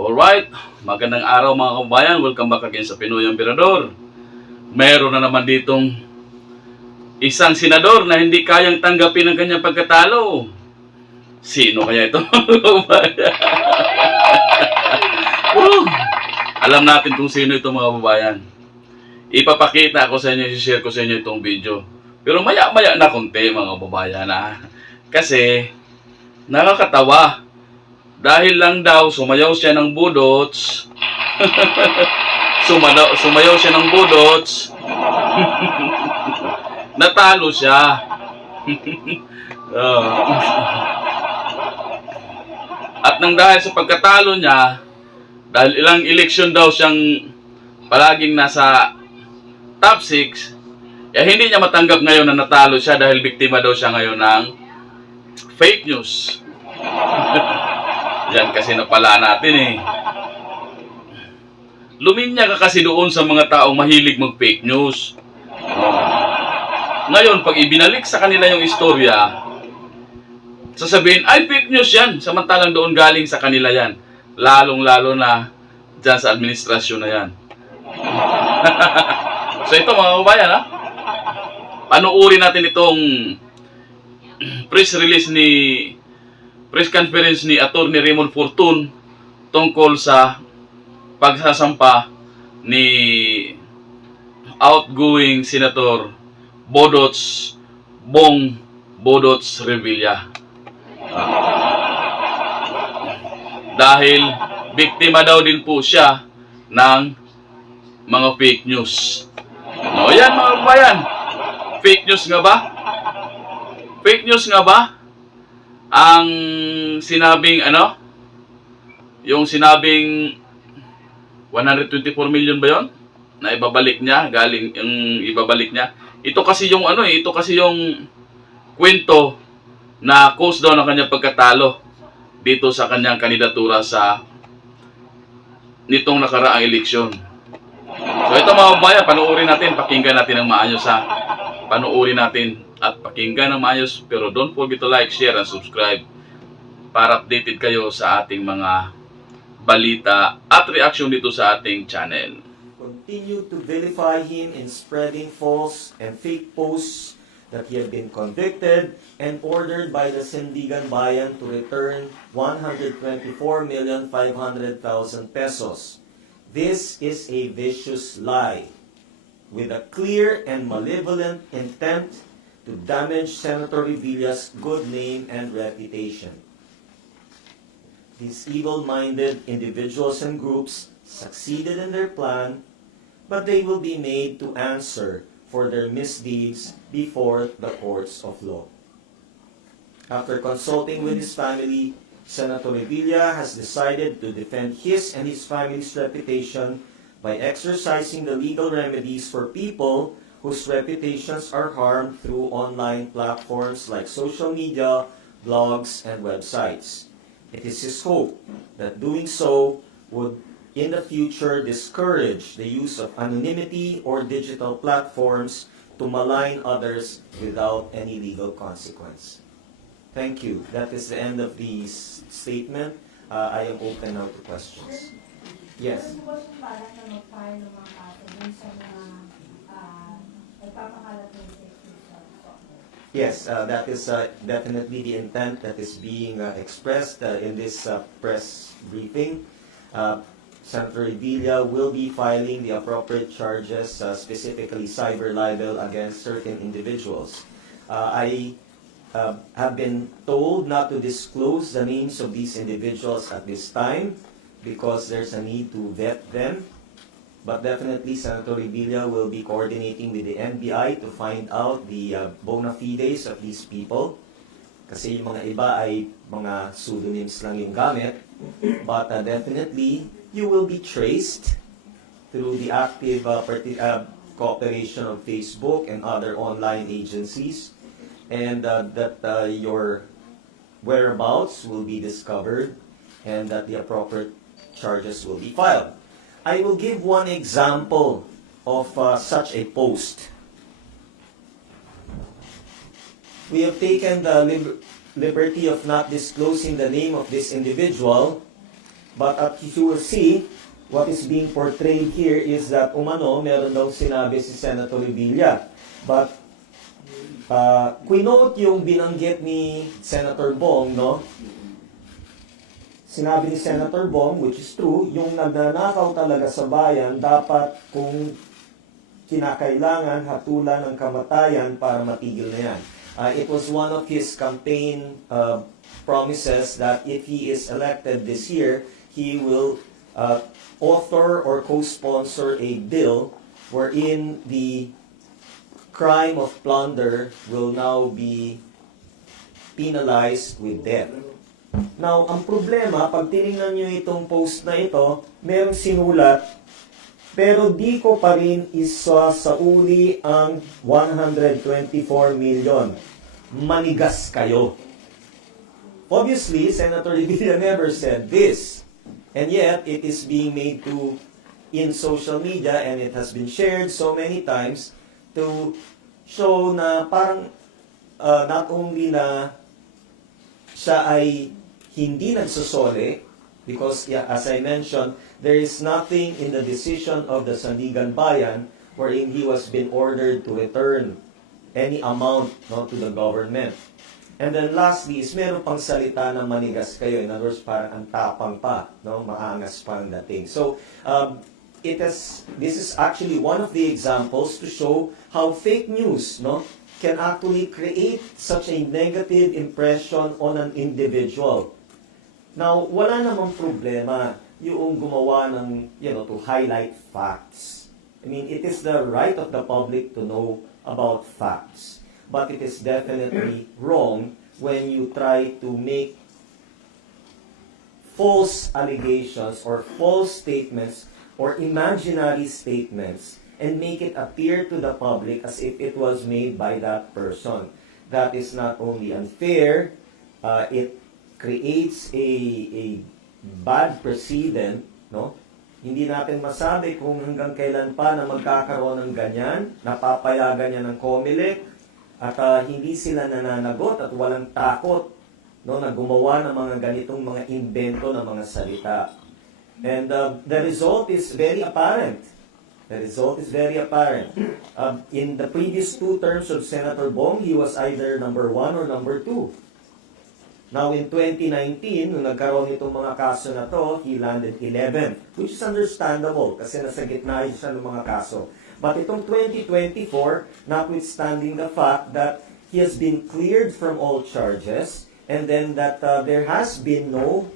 Alright, magandang araw mga kababayan. Welcome back again sa Pinoy Emperador. Meron na naman ditong isang senador na hindi kayang tanggapin ang kanyang pagkatalo. Sino kaya ito? Alam natin kung sino ito mga kababayan. Ipapakita ko sa inyo, i-share ko sa inyo itong video. Pero maya-maya na konti mga kababayan Kasi nakakatawa. Dahil lang daw sumayaw siya ng budots. Sumayaw siya ng budots. Natalo siya. At nang dahil sa pagkatalo niya, dahil ilang eleksyon daw siyang palaging nasa top 6, hindi niya matanggap ngayon na natalo siya dahil biktima daw siya ngayon ng fake news. Yan kasi napala natin Luminya ka kasi doon sa mga taong mahilig mag-fake news. Ngayon, pag ibinalik sa kanila yung istorya, sasabihin, ay fake news yan. Samantalang doon galing sa kanila yan. Lalong-lalo na dyan sa administrasyon na yan. So ito mga kababayan panuorin natin itong press conference ni Atty. Raymond Fortun tungkol sa pagsasampa ni outgoing Senator Bong Bodots Revilla. Dahil biktima daw din po siya ng mga fake news. Yan mga kabayan. Fake news nga ba? Fake news nga ba? Ang sinabing yung sinabing 124 million ba yon na ibabalik niya, galing yung ibabalik niya. Ito kasi yung ito kasi yung kwento na cause daw ng kanyang pagkatalo dito sa kanyang kandidatura sa nitong nakaraang eleksyon. So ito mga kabayan, panoorin natin, pakinggan natin ng maayos Panoorin natin at pakinggan ng maayos, pero don't forget to like, share, and subscribe para updated kayo sa ating mga balita at reaction dito sa ating channel. Continue to vilify him in spreading false and fake posts that he had been convicted and ordered by the Sandigan Bayan to return 124,500,000 pesos. This is a vicious lie with a clear and malevolent intent to damage Senator Revilla's good name and reputation. These evil-minded individuals and groups succeeded in their plan, but they will be made to answer for their misdeeds before the courts of law. After consulting with his family, Senator Revilla has decided to defend his and his family's reputation by exercising the legal remedies for people whose reputations are harmed through online platforms like social media, blogs, and websites. It is his hope that doing so would in the future discourage the use of anonymity or digital platforms to malign others without any legal consequence. Thank you. That is the end of the statement. I am open now to questions. Yes. Yes, that is definitely the intent that is being expressed in this press briefing. Senator Revilla will be filing the appropriate charges, specifically cyber libel, against certain individuals. I have been told not to disclose the names of these individuals at this time because there's a need to vet them. But definitely, Senator Revilla will be coordinating with the NBI to find out the bona fides of these people. Kasi yung mga iba ay mga pseudonyms lang yung gamit. But definitely, you will be traced through the active cooperation of Facebook and other online agencies. And that your whereabouts will be discovered and that the appropriate charges will be filed. I will give one example of such a post. We have taken the liberty of not disclosing the name of this individual, But as you will see, what is being portrayed here is that umano, meron daw sinabi si Senator Revilla. But quinote yung binanggit ni Senator Bong, no? Sinabi ni Senator Bong, which is true, yung nagnanakaw talaga sa bayan, dapat kung kinakailangan hatulan ng kamatayan para matigil na yan. It was one of his campaign promises that if he is elected this year, he will author or co-sponsor a bill wherein the crime of plunder will now be penalized with death. Now, ang problema, pag tinignan nyo itong post na ito, merong sinulat, pero di ko pa rin isa sa uli ang 124 million. Manigas kayo. Obviously, Senator Revilla never said this. And yet, it is being made in social media and it has been shared so many times to show na parang not only na siya ay hindi nagsusole, because as I mentioned, there is nothing in the decision of the Sandigan Bayan wherein he was been ordered to return any amount to the government. And then lastly is meron pang salita na manigas kayo. In other words, parang ang tapang pa, maangas pa ang dating. So, this is actually one of the examples to show how fake news, can actually create such a negative impression on an individual. Now, wala namang problema yung gumawa ng, to highlight facts. I mean, it is the right of the public to know about facts. But it is definitely wrong when you try to make false allegations or false statements or imaginary statements and make it appear to the public as if it was made by that person. That is not only unfair, it creates a bad precedent, Hindi natin masabi kung hanggang kailan pa na magkakaroon ng ganyan, napapayagan niya ng COMELEC, at hindi sila nananagot at walang takot na gumawa ng mga ganitong mga invento ng mga salita. And the result is very apparent. The result is very apparent. In the previous 2 terms of Senator Bong, he was either number 1 or number 2. Now, in 2019, nung nagkaroon itong mga kaso na to, he landed 11, which is understandable kasi nasa gitna siya ng mga kaso. But itong 2024, notwithstanding the fact that he has been cleared from all charges, and then that there has been no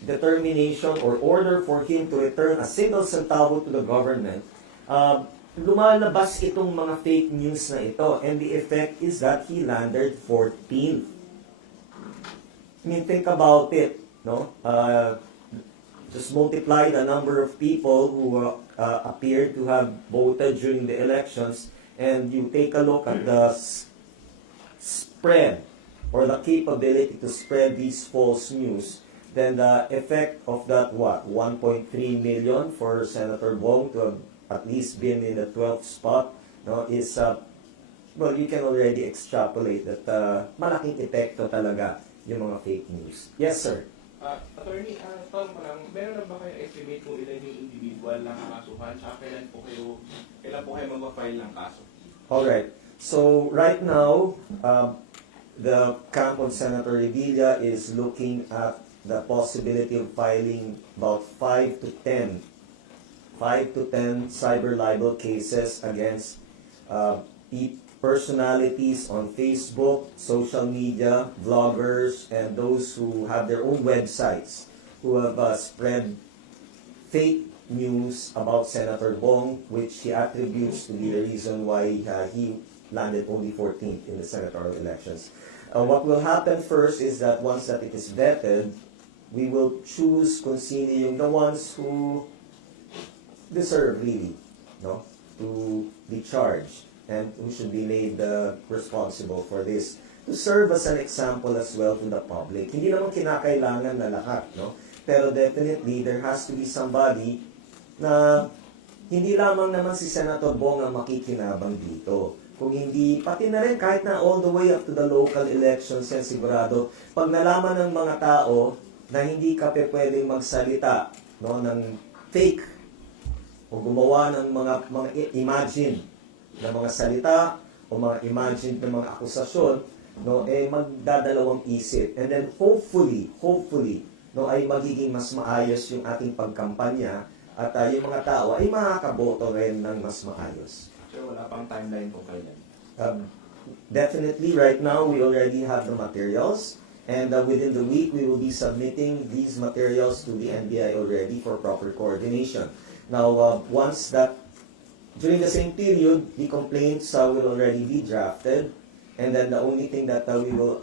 determination or order for him to return a single centavo to the government, lumalabas itong mga fake news na ito, and the effect is that he landed 14th. I mean, think about it, just multiply the number of people who appeared to have voted during the elections, and you take a look at the spread or the capability to spread these false news, then the effect of that, 1.3 million for Senator Bong to have at least been in the 12th spot, is, you can already extrapolate that malaking epekto talaga yung mga fake news. Yes, sir. Attorney, tanong ko lang, meron na ba kayo estimate kung ilan yung individual na kakasuhan, tsaka kailan po kayo mag-file ng kaso? Alright. So, right now, the camp of Senator Revilla is looking at the possibility of filing about 5 to 10 cyber libel cases against personalities on Facebook, social media, vloggers, and those who have their own websites who have spread fake news about Senator Bong, which he attributes to be the reason why he landed only 14th in the senatorial elections. What will happen first is that once that it is vetted, we will choose kung sino yung the ones who deserve really to be charged and who should be made responsible for this, to serve as an example as well to the public. Hindi naman kinakailangan na lahat, pero definitely there has to be somebody na hindi lamang naman si Senator Bong ang makikinabang dito. Kung hindi, pati na rin kahit na all the way up to the local elections, sigurado, pag nalaman ng mga tao na hindi ka pwedeng magsalita, no, ng fake o gumawa ng mga imagine na mga salita o mga imagine na mga akusasyon, no, magdadalawang isip. And then hopefully, no, ay magiging mas maayos yung ating pagkampanya at yung mga tao ay makakaboto rin ng mas maayos. Sir, wala pang timeline po kailan. Definitely, right now, we already have the materials. And within the week, we will be submitting these materials to the NBI already for proper coordination. Now, once that, during the same period, the complaints will already be drafted. And then the only thing that we will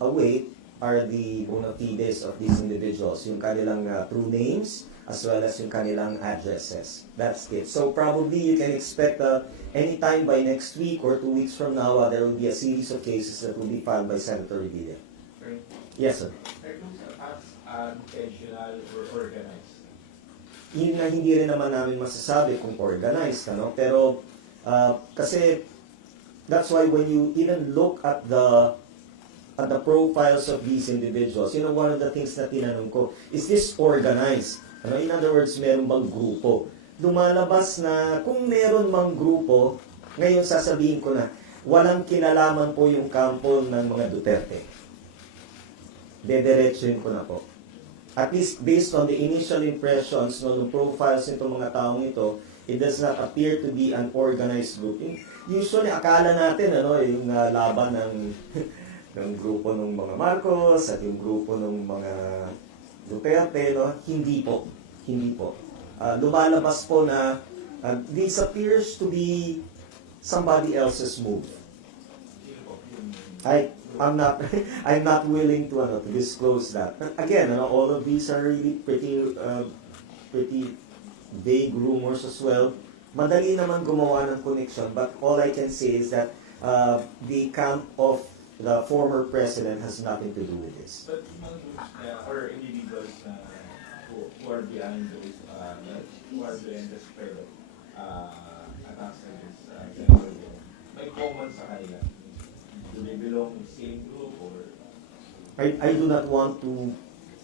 await are the bona fides of these individuals, yung kanilang true names, as well as yung kanilang addresses. That's it. So probably you can expect anytime by next week or 2 weeks from now, there will be a series of cases that will be filed by Senator Revilla. Sir, Yes, sir. intentional or organized? Yun na hindi rin naman namin masasabi kung organized, ano? Pero kasi that's why when you even look at the profiles of these individuals, you know, one of the things na tinanong ko, is this organized? Ano, in other words, meron bang grupo? Lumalabas na kung meron mang grupo, ngayon sasabihin ko na, walang kinalaman po yung kampo ng mga Duterte. Dederechoin ko na po. At least based on the initial impressions ng profiles nitong mga taong ito, it does not appear to be an organized group. Usually, akala natin, ano, yung laban ng ng grupo ng mga Marcos at yung grupo ng mga Duterte, no? Hindi po. Hindi po. Lumalabas po na this appears to be somebody else's move. I'm not willing to disclose that. But again, all of these are really pretty vague rumors as well. Madali naman gumawa ng connection, but all I can say is that the camp of the former president has nothing to do with this. But mga groups or individuals who are behind those, who are behind the spread of attacks against Senator Bill, may common sa kanila. Do they belong to the same group or? I do not want to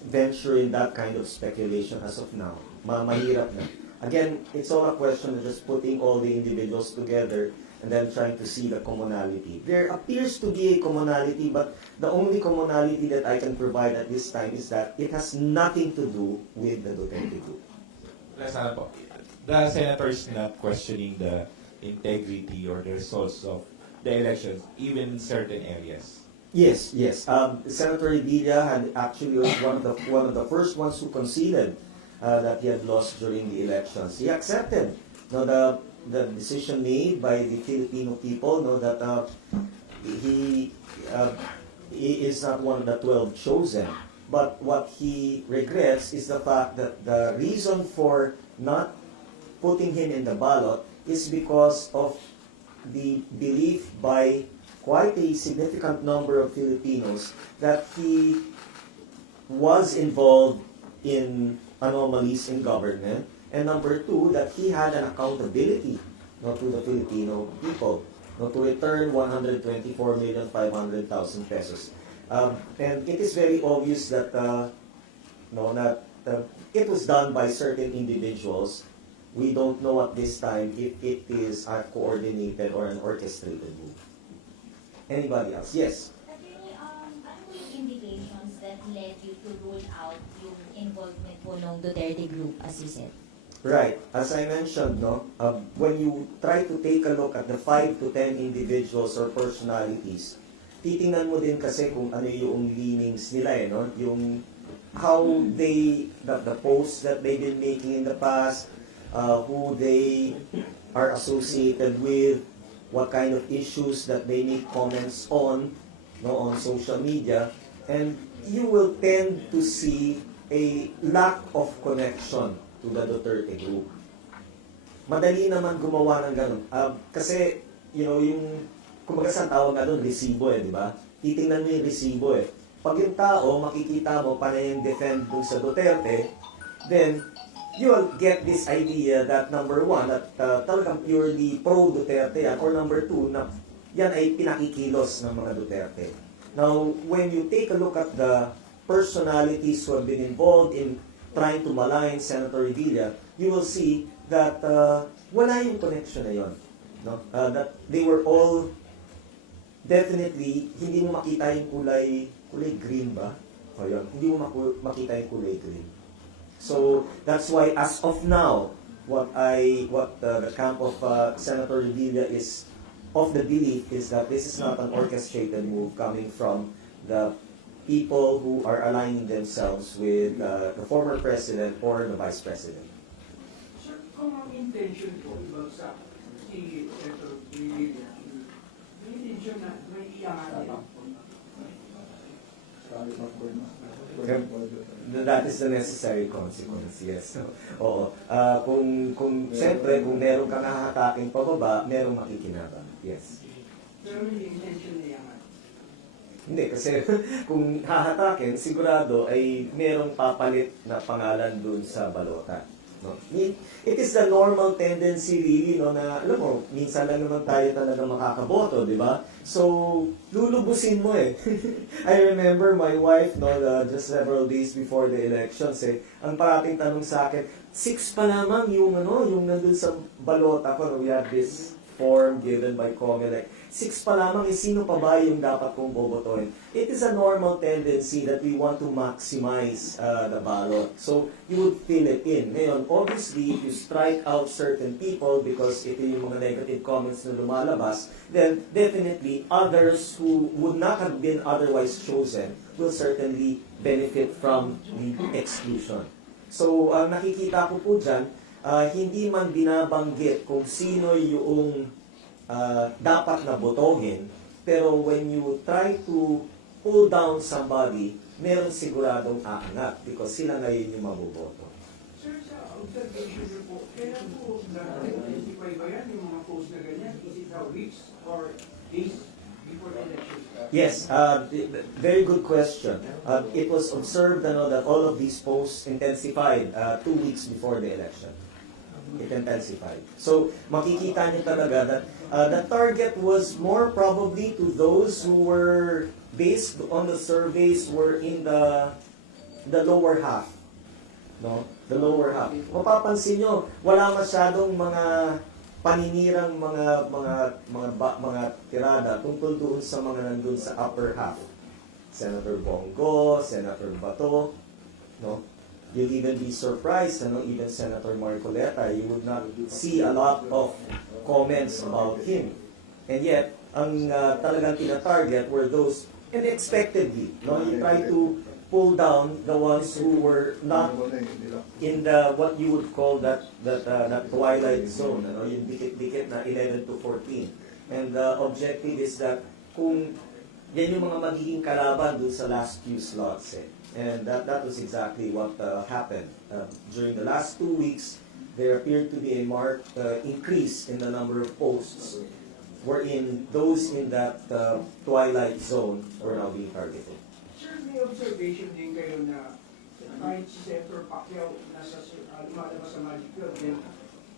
venture in that kind of speculation as of now. Mahirap na. Again, it's all a question of just putting all the individuals together and then trying to see the commonality. There appears to be a commonality, but the only commonality that I can provide at this time is that it has nothing to do with the Duterte group. Sana po. The senators not questioning the integrity or the results of the elections, even in certain areas. Yes. Senator Revilla had actually was one of the first ones who conceded that he had lost during the elections. He accepted the decision made by the Filipino people, that he is not one of the 12 chosen. But what he regrets is the fact that the reason for not putting him in the ballot is because of the belief by quite a significant number of Filipinos that he was involved in anomalies in government, and number two, that he had an accountability to the Filipino people to return 124,500,000 pesos. And it is very obvious that it was done by certain individuals. We don't know at this time if it is a coordinated or an orchestrated move. Anybody else? Yes. Attorney, ano po yung indications that led you to rule out yung involvement po ng Duterte group, as you said? Right. As I mentioned, when you try to take a look at the 5 to 10 individuals or personalities, titingnan mo din kasi kung ano yung leanings nila, yung how the posts that they've been making in the past, who they are associated with, what kind of issues that they make comments on social media, and you will tend to see a lack of connection to the Duterte group. Madali naman gumawa ng ganun. Kasi, yung, kumbaga saan tawag nga doon, resibo di ba? Titingnan mo yung resibo Pag yung tao, makikita mo panay yung defend dun sa Duterte, then, you'll get this idea that number one, that talagang purely pro-Duterte yan, or number two, na yan ay pinakikilos ng mga Duterte. Now, when you take a look at the personalities who have been involved in trying to malign Senator Revilla, you will see that wala yung connection na yun. No? That they were all definitely, hindi mo makita yung kulay green ba? O yun, hindi mo makita yung kulay green. So, that's why as of now, what the camp of Senator Revilla is of the belief is that this is not an orchestrated move coming from the people who are aligning themselves with the former president or the vice president. Sir, kung ang intention po, ibagsak si Senator Revilla, may intention na may iyangan That is the necessary consequence, yes. Oo. Kung siyempre, kung meron kang hahataking pababa, merong makikinabang. Yes. Pero may intention na iyangan. Hindi, kasi kung hahatakin, sigurado ay merong papalit na pangalan dun sa balota. No? It is the normal tendency really, no, na, alam mo, minsan lang naman tayo talaga makakaboto, di ba? So, lulubusin mo eh. I remember my wife, no, just several days before the elections, ang parating tanong sa akin, 6 pa lamang yung nandun sa balota ko, we have this form given by COMELEC. 6 pa lamang, sino pa ba yung dapat kong bobotohin? It is a normal tendency that we want to maximize the ballot. So, you would fill it in. Ngayon, obviously, if you strike out certain people because ito yung mga negative comments na lumalabas, then definitely others who would not have been otherwise chosen will certainly benefit from the exclusion. So, ang nakikita ko po dyan, hindi man binabanggit kung sino yung dapat na botohin, pero when you try to pull down somebody, meron siguradong aangat because sila ngayon yung maboboto. Sir, sa observation niyo po, kailan po na-identify ba yan yung mga post na ganyan? Is it weeks or days before the election? Yes, very good question. It was observed that all of these posts intensified 2 weeks before the election. It intensified. So, makikita niyo talaga that the target was more probably to those who were, based on the surveys, were in the lower half. No? The lower half. Mapapansin niyo, wala masyadong mga paninirang mga tirada tungkol doon sa mga nandun sa upper half. Senator Bongo, Senator Bato, no? You'll even be surprised, even Senator Marcoleta, you would not see a lot of comments about him. And yet, ang talagang tina-target were those unexpectedly. No? You try to pull down the ones who were not in the what you would call that twilight zone, yung dikit-dikit na 11 to 14. And the objective is that kung yan yung mga magiging kalaban dun sa last few slots. And that was exactly what happened. During the last 2 weeks, there appeared to be a marked increase in the number of posts wherein those in that twilight zone were now being targeted. Sir, may observation din kayo na kahit si Senator Pacquiao lumalabas sa Magic Club, then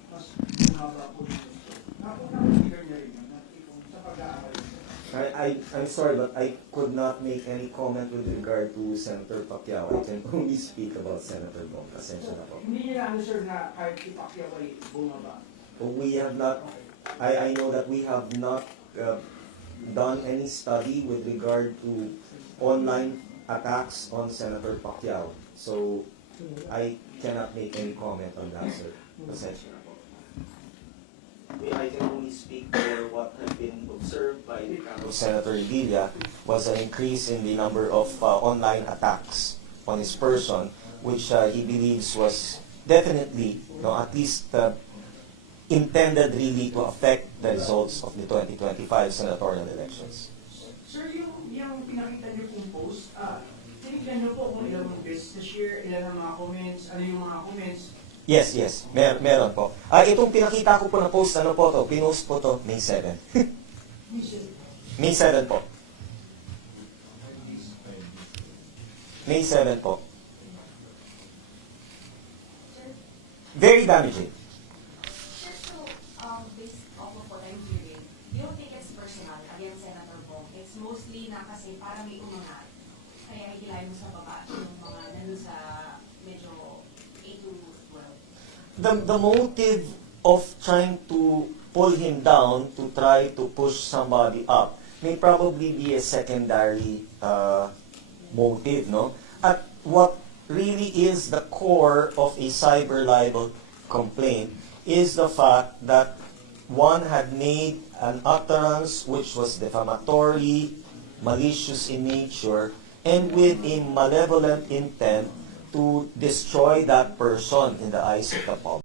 mas bumaba po dito. Nakapag-figure niya rin na sa pag-aaral. I'm sorry, but I could not make any comment with regard to Senator Pacquiao. I can only speak about Senator Bong. Pasensya na po. Hindi niya sir, na kahit si Pacquiao ay bumaba. We have not, I know that we have not done any study with regard to online attacks on Senator Pacquiao. So, I cannot make any comment on that, sir. Pasensya na po. I can only speak for what has been observed by the camp of Senator Revilla was an increase in the number of online attacks on his person, which he believes was definitely, at least intended really to affect the results of the 2025 senatorial elections. Sir, yung pinakita niyo pong post, tinignan niyo po kung ilang beses na share, ilan ang mga comments, ano yung mga comments. Yes. Meron po. Itong pinakita ko po na post, pinost po to May 7. May 7 po. May 7 po. Very damaging. So, based off of what I'm hearing, you don't think it's personal against Senator Bong. It's mostly na kasi para may umangat. kaya hilahin mo sa baba yung mga nandun sa medyo 8 to 12? The motive of trying to pull him down to try to push somebody up may probably be a secondary motive, no? At what really is the core of a cyber libel complaint is the fact that one had made an utterance which was defamatory, malicious in nature, and with a malevolent intent to destroy that person in the eyes of the public.